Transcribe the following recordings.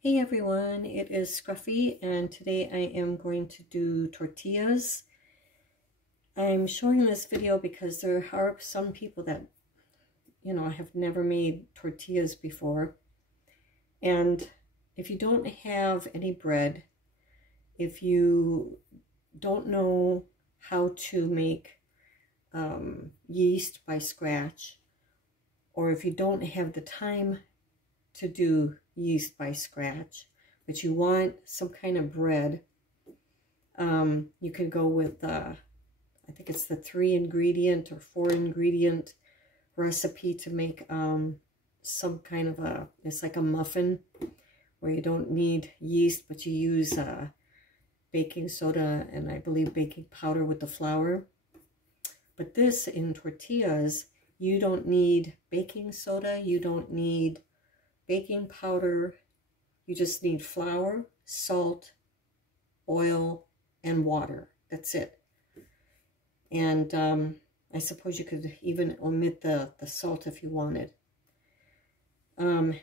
Hey everyone, it is Scruffy and today I am going to do tortillas. I'm showing this video because there are some people that, have never made tortillas before. And if you don't have any bread, if you don't know how to make yeast by scratch, or if you don't have the time to do yeast by scratch, but you want some kind of bread, you can go with I think it's the 3-ingredient or 4-ingredient recipe to make some kind of it's like a muffin where you don't need yeast, but you use baking soda and I believe baking powder with the flour. But this, in tortillas, you don't need baking soda, you don't need baking powder, you just need flour, salt, oil, and water. That's it. And I suppose you could even omit the salt if you wanted. And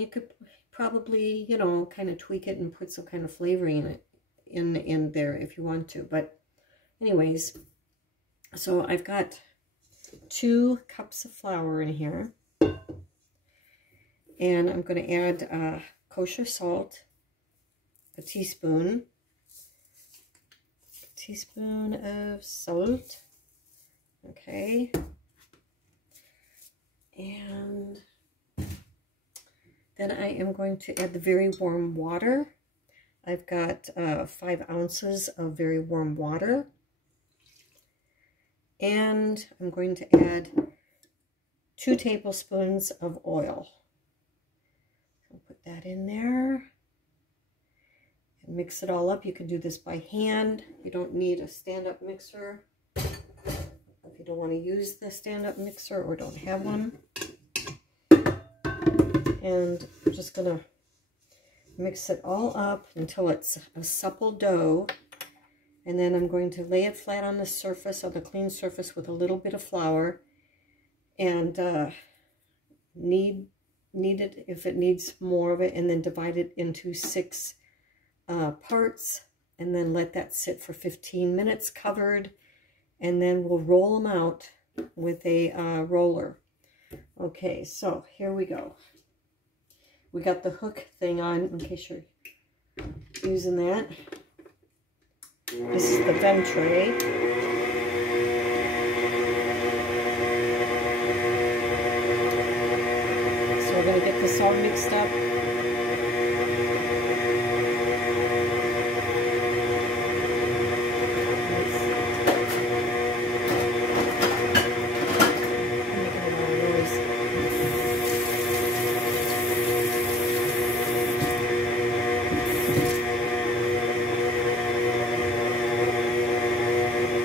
you could probably, kind of tweak it and put some kind of flavoring in there if you want to. But anyways, so I've got 2 cups of flour in here. And I'm going to add kosher salt, a teaspoon of salt, okay, and then I am going to add the very warm water. I've got 5 ounces of very warm water, and I'm going to add 2 tablespoons of oil. I'll put that in there and mix it all up. You can do this by hand. You don't need a stand-up mixer. If you don't want to use the stand-up mixer or don't have one. And I'm just going to mix it all up until it's a supple dough. And then I'm going to lay it flat on the surface, on the clean surface, with a little bit of flour. And knead it if it needs more of it, and then divide it into 6 parts, and then let that sit for 15 minutes covered, and then we'll roll them out with a roller. Okay, so here we go. We got the hook thing on, in case you're using that. This is the ventre. We're going to get this all mixed up.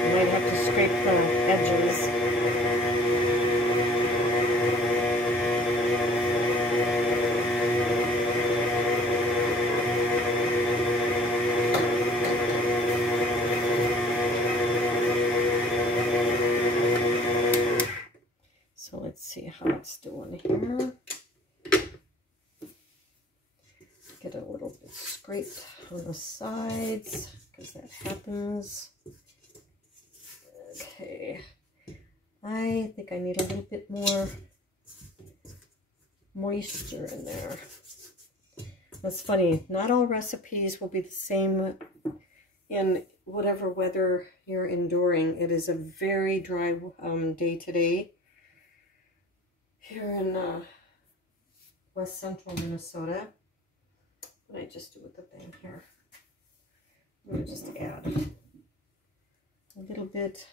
You might have to scrape the edges. So let's see how it's doing here. Get a little bit scraped on the sides because that happens. Okay, I think I need a little bit more moisture in there. That's funny, not all recipes will be the same in whatever weather you're enduring. It is a very dry day today here in west central Minnesota. What did I just do with the thing here? I'm going to just add a little bit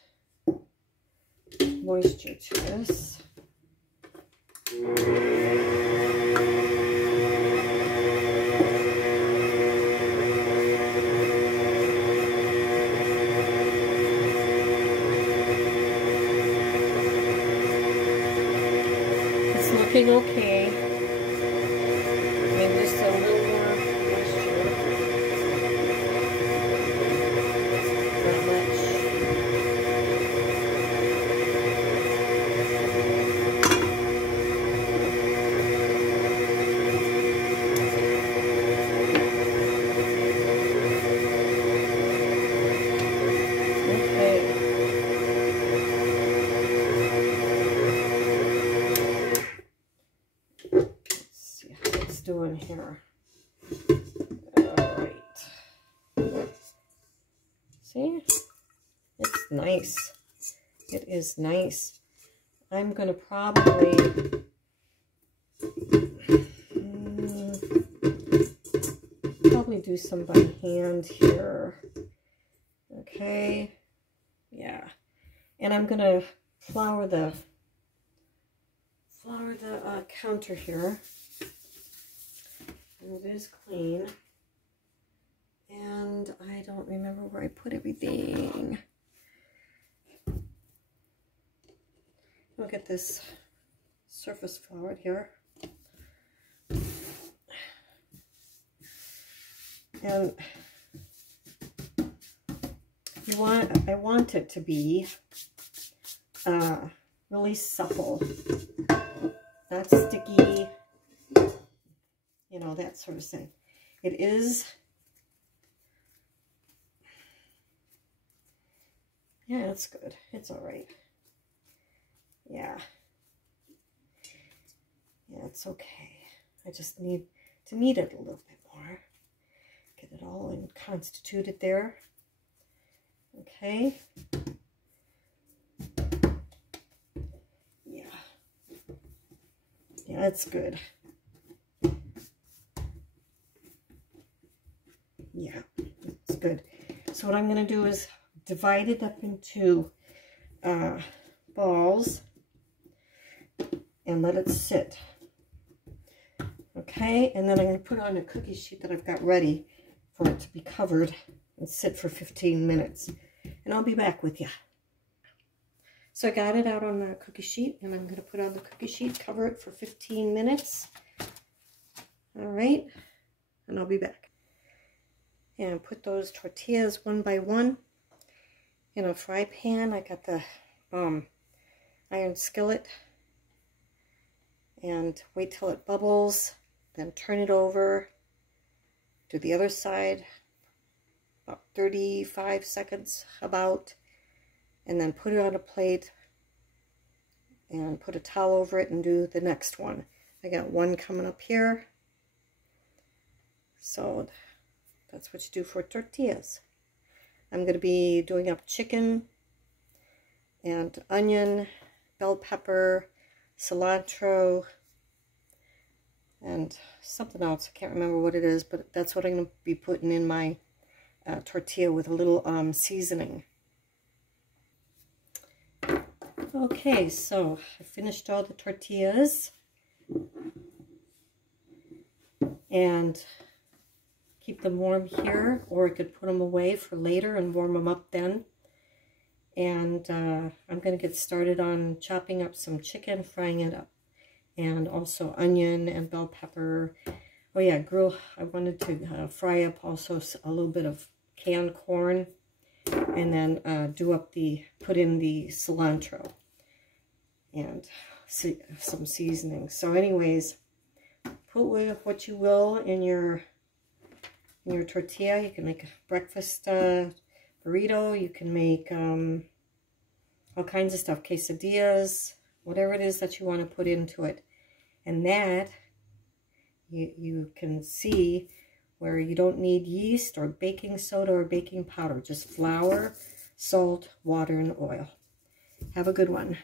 moisture to this. It's looking okay. Maybe just a little more moisture. Not much. it's doing here. All right. See? It's nice. It is nice. I'm going to probably do some by hand here. Okay. Yeah. And I'm going to flour the counter here. And it is clean. And I don't remember where I put everything. I'll get this surface floured here. And I want it to be really supple, not sticky, you know, that sort of thing. It is, yeah, it's good. It's all right. Yeah. Yeah, it's okay. I just need to knead it a little bit more. Get it all in constituted there. Okay. Yeah. Yeah, it's good. Yeah, it's good. So what I'm going to do is divide it up into balls and let it sit. Okay, and then I'm going to put it on a cookie sheet that I've got ready for it to be covered and sit for 15 minutes. And I'll be back with you. So I got it out on the cookie sheet, and I'm going to put it on the cookie sheet, cover it for 15 minutes. All right, and I'll be back. And put those tortillas one by one in a fry pan. I got the iron skillet, and wait till it bubbles, then turn it over to the other side, about 35 seconds about, and then put it on a plate and put a towel over it and do the next one. I got one coming up here. So that's what you do for tortillas. I'm going to be doing up chicken and onion, bell pepper, cilantro, and something else. I can't remember what it is, but that's what I'm going to be putting in my tortilla with a little seasoning. Okay, so I finished all the tortillas. And keep them warm here, or I could put them away for later and warm them up then. And I'm going to get started on chopping up some chicken, frying it up, and also onion and bell pepper. Oh yeah, I wanted to fry up also a little bit of canned corn, and then put in the cilantro and some seasoning. So anyways, put what you will in your tortilla. You can make a breakfast burrito. You can make all kinds of stuff, quesadillas, whatever it is that you want to put into it. And that you can see where you don't need yeast or baking soda or baking powder, just flour, salt, water, and oil. Have a good one.